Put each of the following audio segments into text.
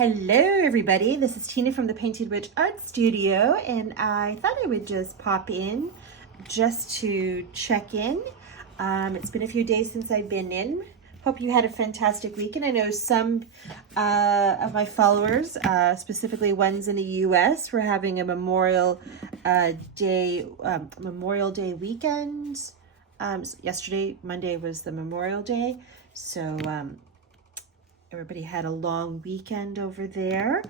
Hello everybody, this is Tina from the Painted Witch Art Studio, and I thought I would just pop in just to check in. It's been a few days since I've been in. Hope you had a fantastic week, and I know some of my followers, specifically ones in the US, were having a Memorial Day weekend. Yesterday, Monday, was the Memorial Day, so everybody had a long weekend over there.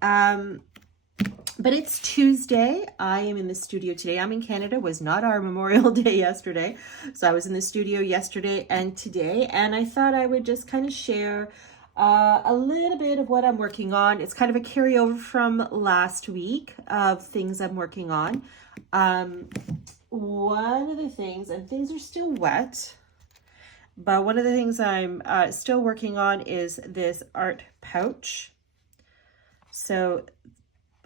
But it's Tuesday. I am in the studio today. I'm in Canada. It was not our Memorial Day yesterday. So I was in the studio yesterday and today. And I thought I would just kind of share a little bit of what I'm working on. It's kind of a carryover from last week of things I'm working on. One of the things, and things are still wet, but one of the things I'm still working on is this art pouch. So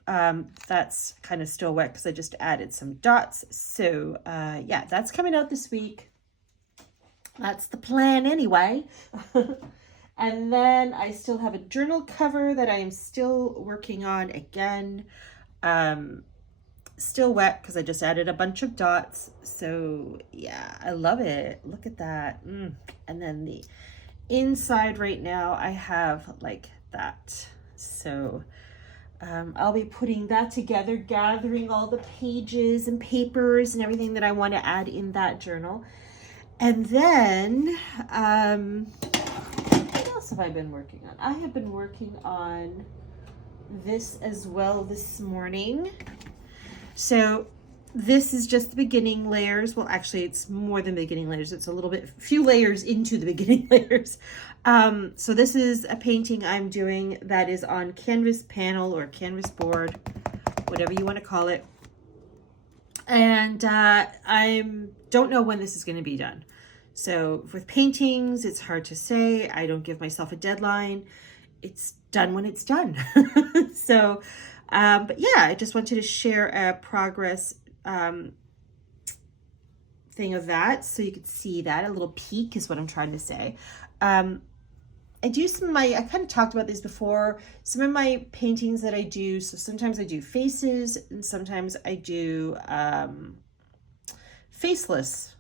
that's kind of still wet because I just added some dots. So yeah, that's coming out this week. That's the plan anyway. And then I still have a journal cover that I am still working on again. Still wet because I just added a bunch of dots. So yeah, I love it. Look at that. And then the inside right now I have like that. So I'll be putting that together, gathering all the pages and papers and everything that I want to add in that journal. And then what else have I been working on? I have been working on this as well this morning. So this is just the beginning layers. Well, actually it's more than beginning layers. It's a few layers into the beginning layers. So this is a painting I'm doing that is on canvas panel or canvas board, whatever you want to call it. And I don't know when this is going to be done. So with paintings, it's hard to say. I don't give myself a deadline. It's done when it's done. So but yeah, I just wanted to share a progress thing of that so you could see that. A little peek is what I'm trying to say. I do I kind of talked about this before, some of my paintings that I do. So sometimes I do faces and sometimes I do faceless.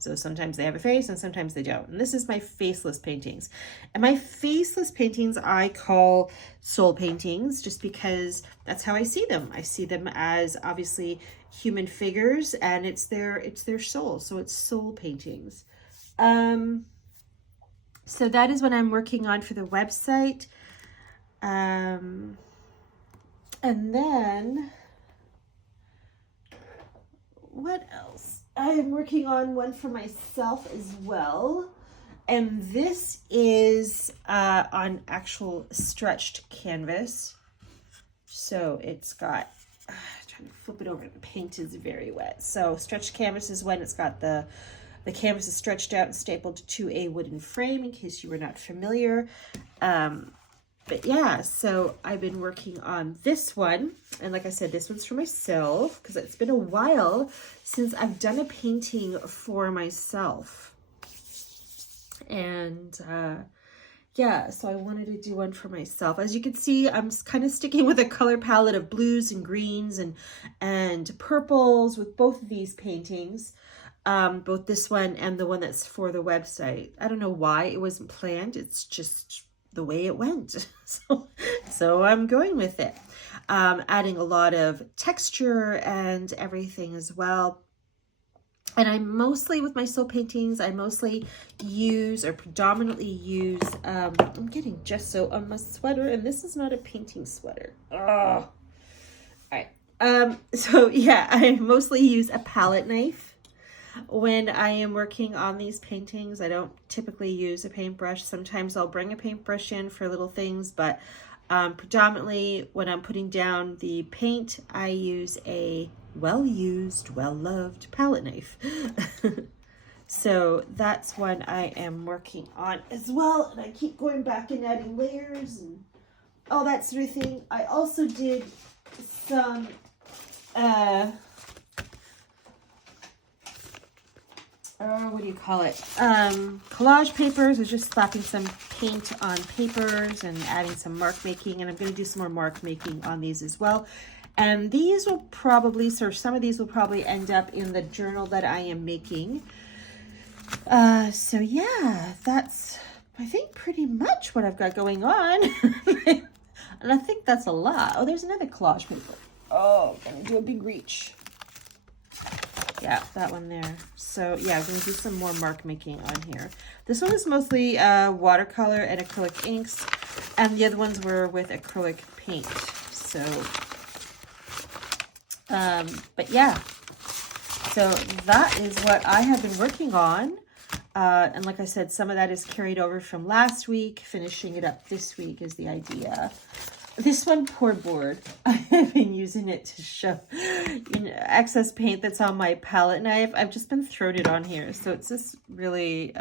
So sometimes they have a face and sometimes they don't. And this is my faceless paintings. And my faceless paintings I call soul paintings just because that's how I see them. I see them as obviously human figures and it's their soul. So it's soul paintings. So that is what I'm working on for the website. And then what else? I am working on one for myself as well. And this is on actual stretched canvas. So it's got, trying to flip it over, the paint is very wet. So stretched canvas is when it's got the canvas is stretched out and stapled to a wooden frame, in case you were not familiar. But yeah, so I've been working on this one. And like I said, this one's for myself because it's been a while since I've done a painting for myself. And yeah, so I wanted to do one for myself. As you can see, I'm kind of sticking with a color palette of blues and greens and purples with both of these paintings. Both this one and the one that's for the website. I don't know why it wasn't planned. It's just the way it went. So I'm going with it. Adding a lot of texture and everything as well. And I mostly, with my soul paintings, I mostly use or predominantly use, I'm getting gesso on my sweater, and this is not a painting sweater. Oh. All right. So yeah, I mostly use a palette knife. When I am working on these paintings, I don't typically use a paintbrush. Sometimes I'll bring a paintbrush in for little things, but predominantly when I'm putting down the paint, I use a well-used, well-loved palette knife. So that's what I am working on as well. And I keep going back and adding layers and all that sort of thing. I also did some what do you call it? Collage papers. I was just slapping some paint on papers and adding some mark making, and I'm going to do some more mark making on these as well. And these will probably, so some of these will probably end up in the journal that I am making. So yeah, that's, I think, pretty much what I've got going on. And I think that's a lot. Oh, there's another collage paper. Oh, I'm gonna do a big reach. Yeah, that one there. So yeah, I'm gonna do some more mark making on here. This one is mostly watercolor and acrylic inks, and the other ones were with acrylic paint. So, but yeah, so that is what I have been working on. And like I said, some of that is carried over from last week. Finishing it up this week is the idea. This one, poor board, I have been using it to show, you know, excess paint that's on my palette, and I've just been throwing it on here. So it's this really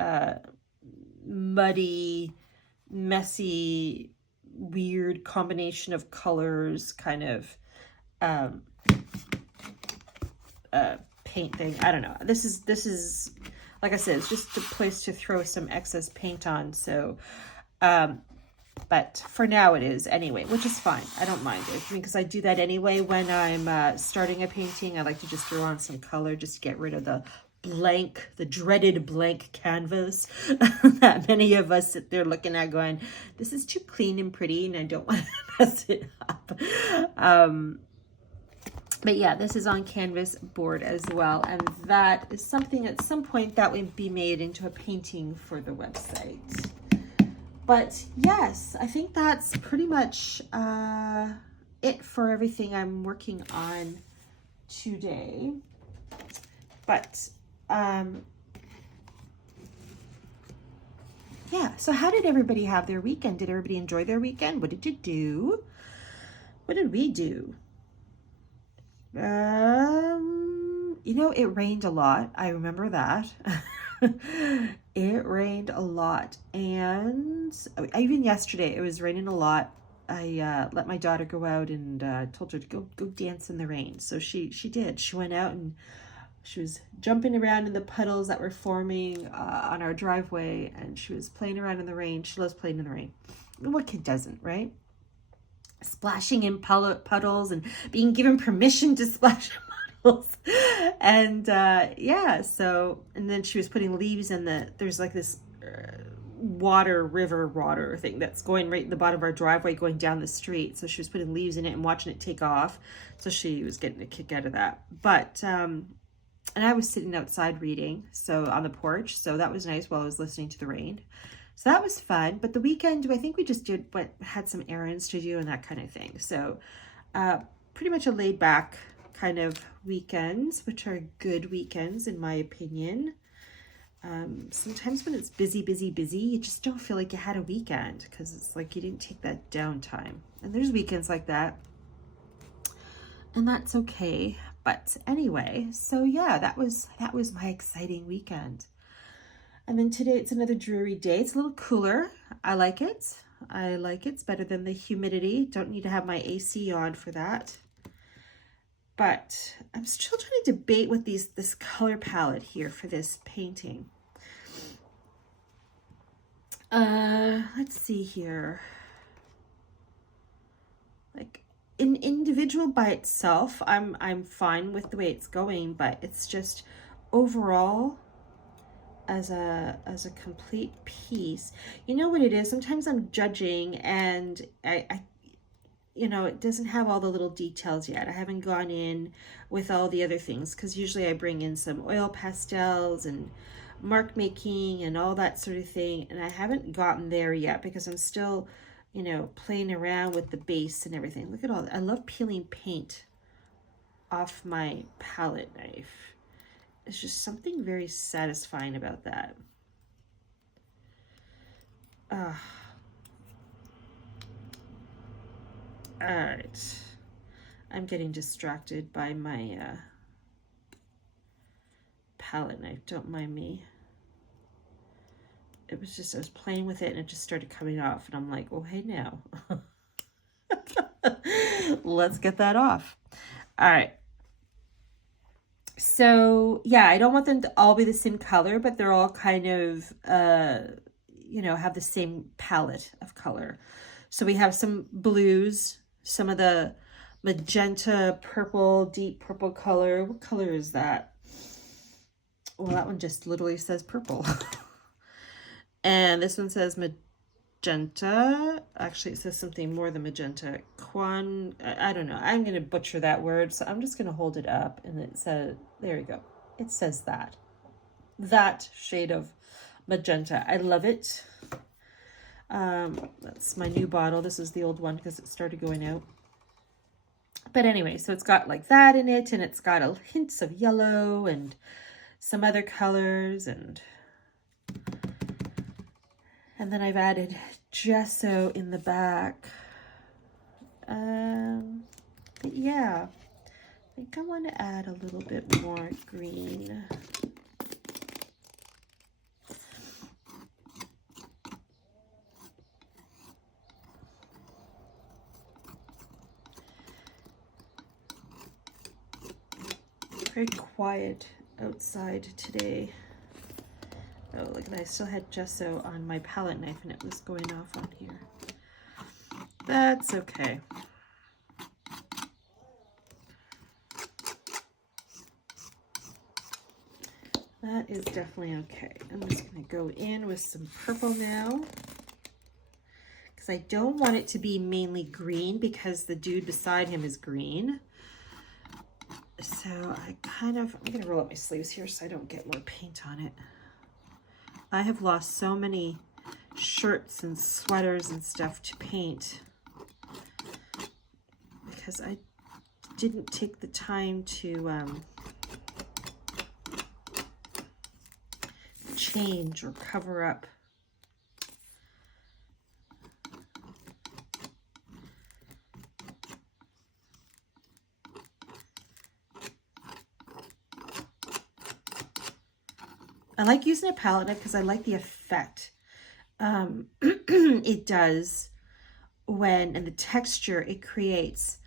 muddy, messy, weird combination of colors kind of paint thing. I don't know. This is like I said, it's just a place to throw some excess paint on. So but for now it is anyway, which is fine. I don't mind it. I mean, because I do that anyway when I'm starting a painting. I like to just throw on some color just to get rid of the blank, the dreaded blank canvas that many of us sit there looking at going, this is too clean and pretty and I don't want to mess it up. But yeah, this is on canvas board as well. And that is something at some point that would be made into a painting for the website. But yes, I think that's pretty much it for everything I'm working on today. But yeah, so how did everybody have their weekend? Did everybody enjoy their weekend? What did you do? What did we do? You know, it rained a lot. I remember that. It rained a lot, and even yesterday it was raining a lot. I let my daughter go out and told her to go dance in the rain. So she did. She went out and she was jumping around in the puddles that were forming on our driveway, and she was playing around in the rain. She loves playing in the rain. What kid doesn't, right? Splashing in puddles and being given permission to splash in puddles. And yeah, so, and then she was putting leaves in there's like this river water thing that's going right in the bottom of our driveway going down the street. So she was putting leaves in it and watching it take off. So she was getting a kick out of that. But, and I was sitting outside reading, so on the porch. So that was nice while I was listening to the rain. So that was fun. But the weekend, I think we just had some errands to do and that kind of thing. So pretty much a laid back kind of weekends, which are good weekends in my opinion. Sometimes when it's busy, you just don't feel like you had a weekend because it's like you didn't take that downtime. And there's weekends like that. And that's okay. But anyway, so yeah, that was my exciting weekend. And then today it's another dreary day. It's a little cooler. I like it. It's better than the humidity. Don't need to have my AC on for that. But I'm still trying to debate with this color palette here for this painting. Let's see here. Like in individual by itself, I'm fine with the way it's going, but it's just overall as a complete piece. You know what it is? Sometimes I'm judging and I you know, it doesn't have all the little details yet. I haven't gone in with all the other things because usually I bring in some oil pastels and mark making and all that sort of thing. And I haven't gotten there yet because I'm still, you know, playing around with the base and everything. Look at all that. I love peeling paint off my palette knife. It's just something very satisfying about that. All right, I'm getting distracted by my palette knife. Don't mind me. It was just, I was playing with it and it just started coming off. And I'm like, oh, hey now. Let's get that off. All right. So yeah, I don't want them to all be the same color, but they're all kind of, you know, have the same palette of color. So we have some blues, some of the magenta, purple, deep purple color. What color is that? Well, that one just literally says purple. And this one says magenta. Actually, it says something more than magenta. I don't know. I'm going to butcher that word, so I'm just going to hold it up, and it says, there you go. It says that. That shade of magenta. I love it. That's my new bottle. This is the old one because it started going out. But anyway, so it's got like that in it, and it's got a hints of yellow and some other colors, and then I've added gesso in the back. But yeah, I think I want to add a little bit more green. Very quiet outside today. Oh, look, I still had gesso on my palette knife and it was going off on here. That's okay. That is definitely okay. I'm just going to go in with some purple now, because I don't want it to be mainly green because the dude beside him is green. So I'm going to roll up my sleeves here so I don't get more paint on it. I have lost so many shirts and sweaters and stuff to paint because I didn't take the time to change or cover up. I like using a palette knife because I like the effect it does and the texture it creates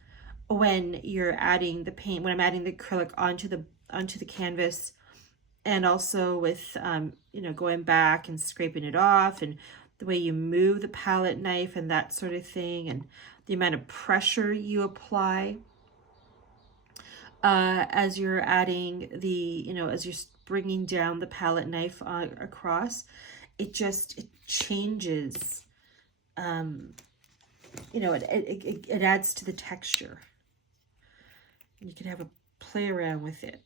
when you're adding the paint, when I'm adding the acrylic onto the canvas, and also with you know, going back and scraping it off, and the way you move the palette knife and that sort of thing, and the amount of pressure you apply as you're adding as you're bringing down the palette knife across, it changes, you know, it adds to the texture. You can have a play around with it.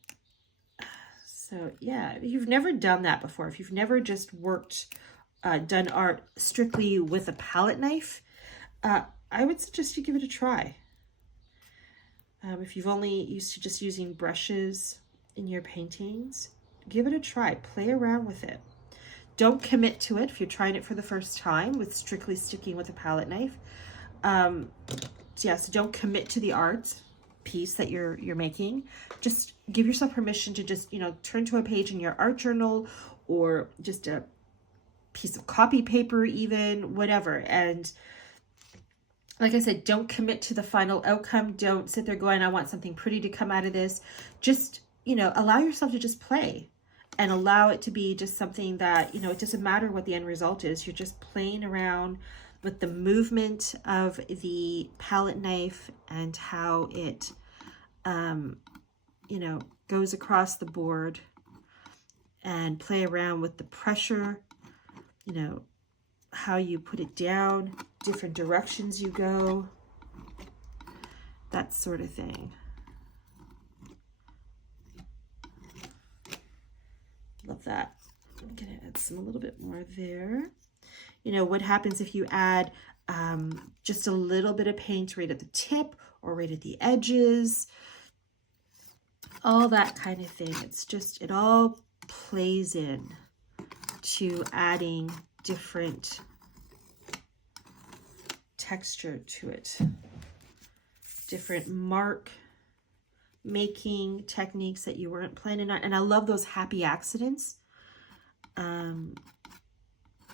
So yeah, if you've never done that before, if you've never just done art strictly with a palette knife, I would suggest you give it a try. If you've only used to just using brushes in your paintings, give it a try. Play around with it. Don't commit to it if you're trying it for the first time with strictly sticking with a palette knife. So don't commit to the art piece that you're making. Just give yourself permission to just, you know, turn to a page in your art journal or just a piece of copy paper, even, whatever. And like I said, don't commit to the final outcome. Don't sit there going, I want something pretty to come out of this. Just, you know, allow yourself to just play and allow it to be just something that, you know, it doesn't matter what the end result is. You're just playing around with the movement of the palette knife and how it, you know, goes across the board, and play around with the pressure, you know, how you put it down, different directions you go, that sort of thing. Love that. I'm gonna add a little bit more there. You know, what happens if you add just a little bit of paint right at the tip or right at the edges, all that kind of thing. It's just, it all plays in to adding different texture to it, different mark making techniques that you weren't planning on. And I love those happy accidents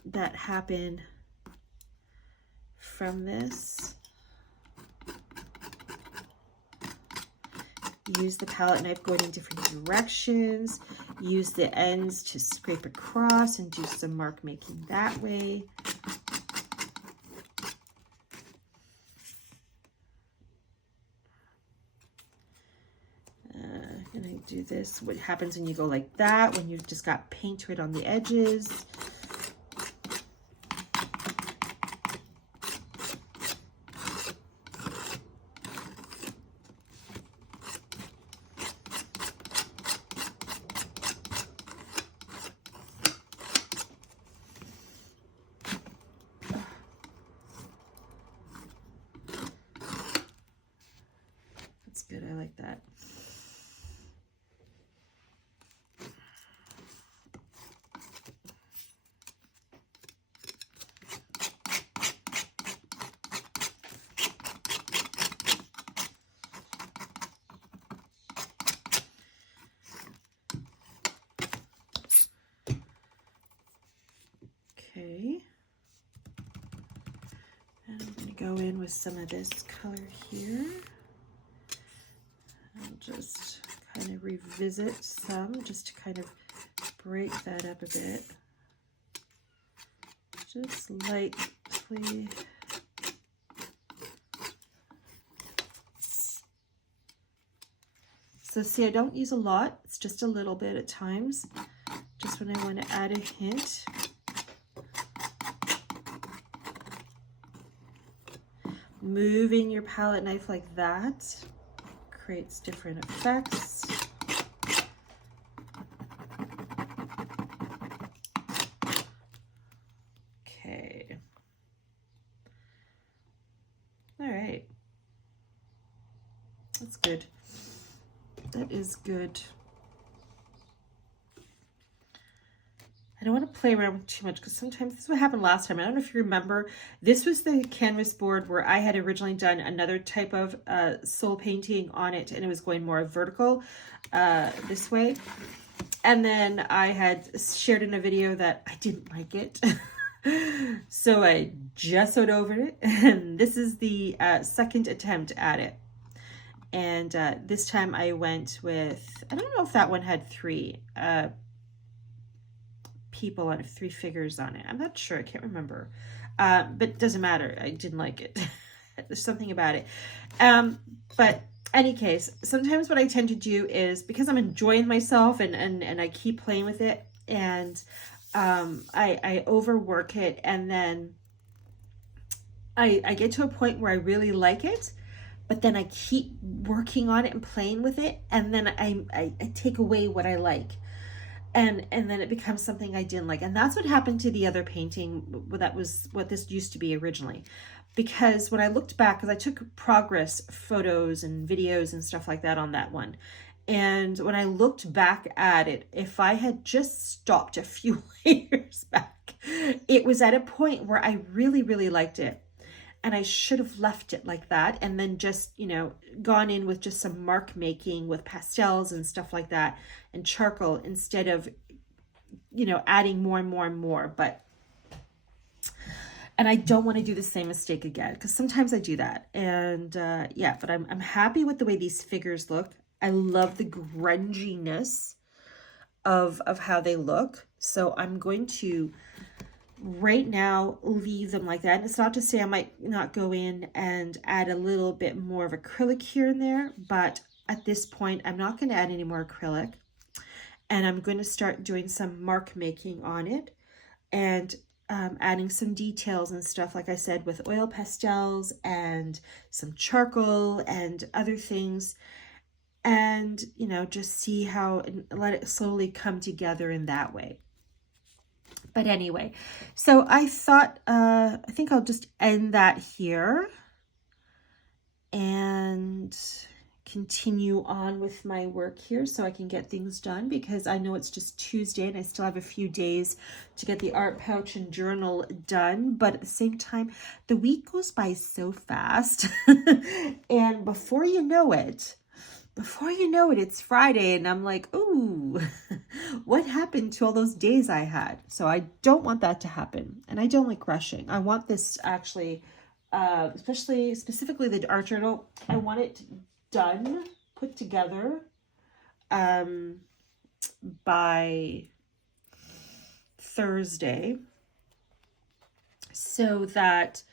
that happen from this. use the palette knife going in different directions, use the ends to scrape across and do some mark making that way. And I do this, what happens when you go like that, when you've just got paint right on the edges. That's good, I like that. Okay, and I'm going to go in with some of this color here. I'll just kind of revisit some just to kind of break that up a bit. Just lightly. So see, I don't use a lot. It's just a little bit at times, just when I want to add a hint. Moving your palette knife like that creates different effects. Okay. All right. That's good. That is good. I don't want to play around with too much because sometimes this is what happened last time. I don't know if you remember, this was the canvas board where I had originally done another type of soul painting on it, and it was going more vertical this way. And then I had shared in a video that I didn't like it. So I gessoed over it, and this is the second attempt at it. And this time I went with, I don't know if that one had three people on it, 3 figures on it. I'm not sure, I can't remember. But it doesn't matter, I didn't like it. There's something about it. But any case, sometimes what I tend to do is, because I'm enjoying myself and I keep playing with it, and I overwork it, and then I get to a point where I really like it, but then I keep working on it and playing with it, and then I take away what I like. And then it becomes something I didn't like. And that's what happened to the other painting. That was what this used to be originally. Because when I looked back, because I took progress photos and videos and stuff like that on that one. And when I looked back at it, if I had just stopped a few layers back, it was at a point where I really, really liked it. And I should have left it like that, and then just, you know, gone in with just some mark making with pastels and stuff like that and charcoal, instead of, you know, adding more and more and more. And I don't want to do the same mistake again, because sometimes I do that. And yeah, but I'm happy with the way these figures look. I love the grunginess of how they look. So I'm going to right now leave them like that. And it's not to say I might not go in and add a little bit more of acrylic here and there, but at this point I'm not going to add any more acrylic, and I'm going to start doing some mark making on it, and adding some details and stuff, like I said, with oil pastels and some charcoal and other things, and, you know, just see how, and let it slowly come together in that way. But anyway, so I thought, I think I'll just end that here and continue on with my work here so I can get things done, because I know it's just Tuesday and I still have a few days to get the art pouch and journal done. But at the same time, the week goes by so fast. And before you know it, it's Friday, and I'm like, ooh, what happened to all those days I had? So I don't want that to happen, and I don't like rushing. I want this actually, specifically the art journal, I want it done put together by Thursday, so that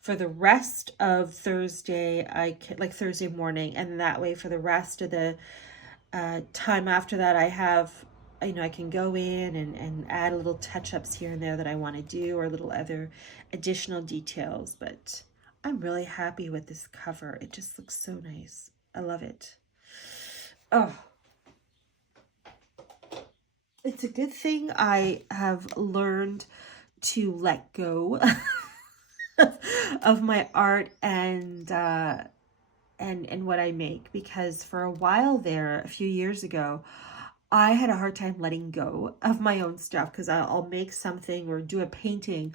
for the rest of Thursday, I can, like Thursday morning, and that way for the rest of the time after that, I have, I can go in and add a little touch-ups here and there that I want to do, or little other additional details. But I'm really happy with this cover. It just looks so nice. I love it. Oh, it's a good thing I have learned to let go of my art and what I make, because for a while there, a few years ago, I had a hard time letting go of my own stuff, because I'll make something or do a painting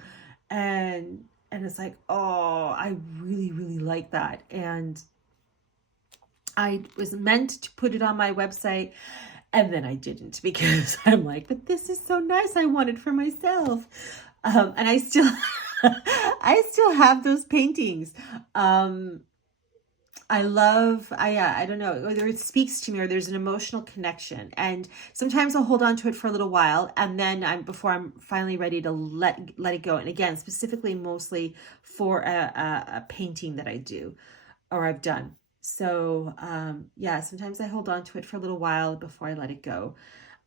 and it's like, oh, I really, really like that. And I was meant to put it on my website, and then I didn't, because I'm like, but this is so nice. I want it for myself. And I still, I still have those paintings. I don't know, whether it speaks to me or there's an emotional connection. And sometimes I'll hold on to it for a little while, and then before I'm finally ready to let it go. And again, specifically, mostly for a painting that I do or I've done. So yeah, sometimes I hold on to it for a little while before I let it go.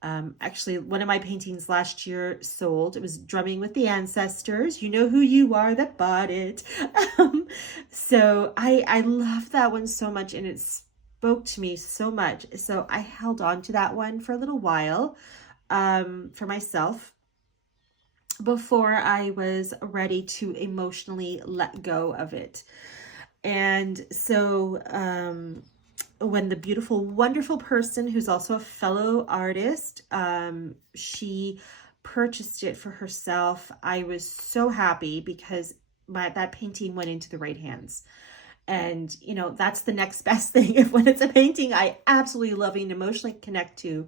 Actually, one of my paintings last year sold. It was Drumming with the Ancestors. You know who you are that bought it. So I love that one so much, and it spoke to me so much. So I held on to that one for a little while for myself before I was ready to emotionally let go of it. And so when the beautiful, wonderful person who's also a fellow artist, she purchased it for herself, I was so happy, because that painting went into the right hands. And, that's the next best thing. If when it's a painting I absolutely love and emotionally connect to,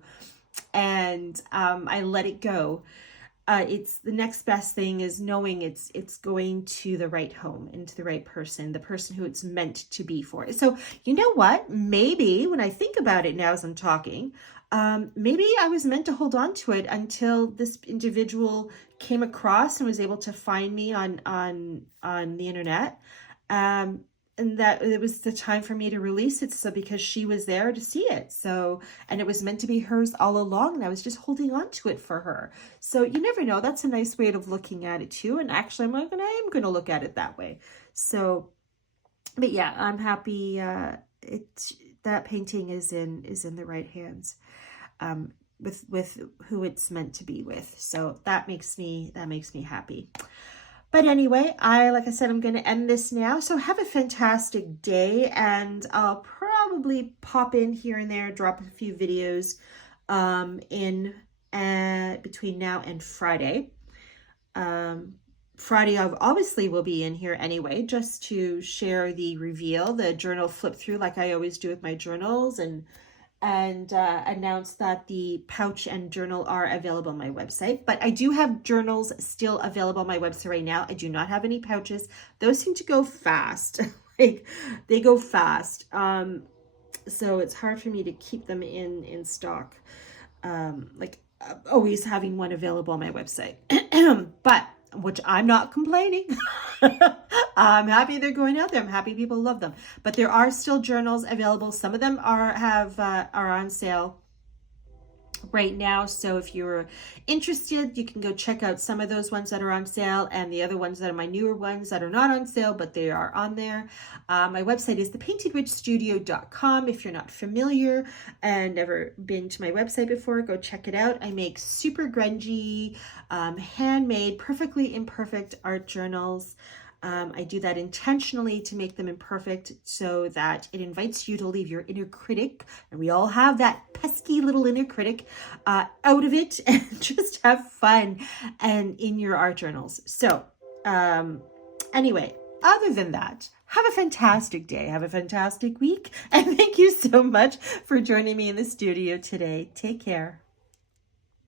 and I let it go, it's the next best thing is knowing it's going to the right home, into the right person, the person who it's meant to be for. So you know what? Maybe when I think about it now as I'm talking, maybe I was meant to hold on to it until this individual came across and was able to find me on the internet. And that it was the time for me to release it. So because she was there to see it. So, and it was meant to be hers all along, and I was just holding on to it for her. So you never know. That's a nice way of looking at it too. And actually, I am going to look at it that way. So, but yeah, I'm happy. That painting is in the right hands, with who it's meant to be with. So that makes me happy. But anyway, like I said, I'm going to end this now. So have a fantastic day, and I'll probably pop in here and there, drop a few videos in between now and Friday. Friday, I obviously will be in here anyway, just to share the reveal, the journal flip through, like I always do with my journals, and announce that the pouch and journal are available on my website. But I do have journals still available on my website right now. I do not have any pouches. Those seem to go fast. Like, they go fast. So it's hard for me to keep them in stock. Always having one available on my website. But which I'm not complaining. I'm happy they're going out there. I'm happy people love them. But there are still journals available. Some of them are on sale right now. So if you're interested, you can go check out some of those ones that are on sale, and the other ones that are my newer ones that are not on sale, but they are on there. My website is thepaintedwitchstudio.com. If you're not familiar and never been to my website before, go check it out. I make super grungy, handmade, perfectly imperfect art journals. I do that intentionally to make them imperfect, so that it invites you to leave your inner critic, and we all have that pesky little inner critic, out of it, and just have fun and in your art journals. So anyway, other than that, have a fantastic day, have a fantastic week, and thank you so much for joining me in the studio today. Take care.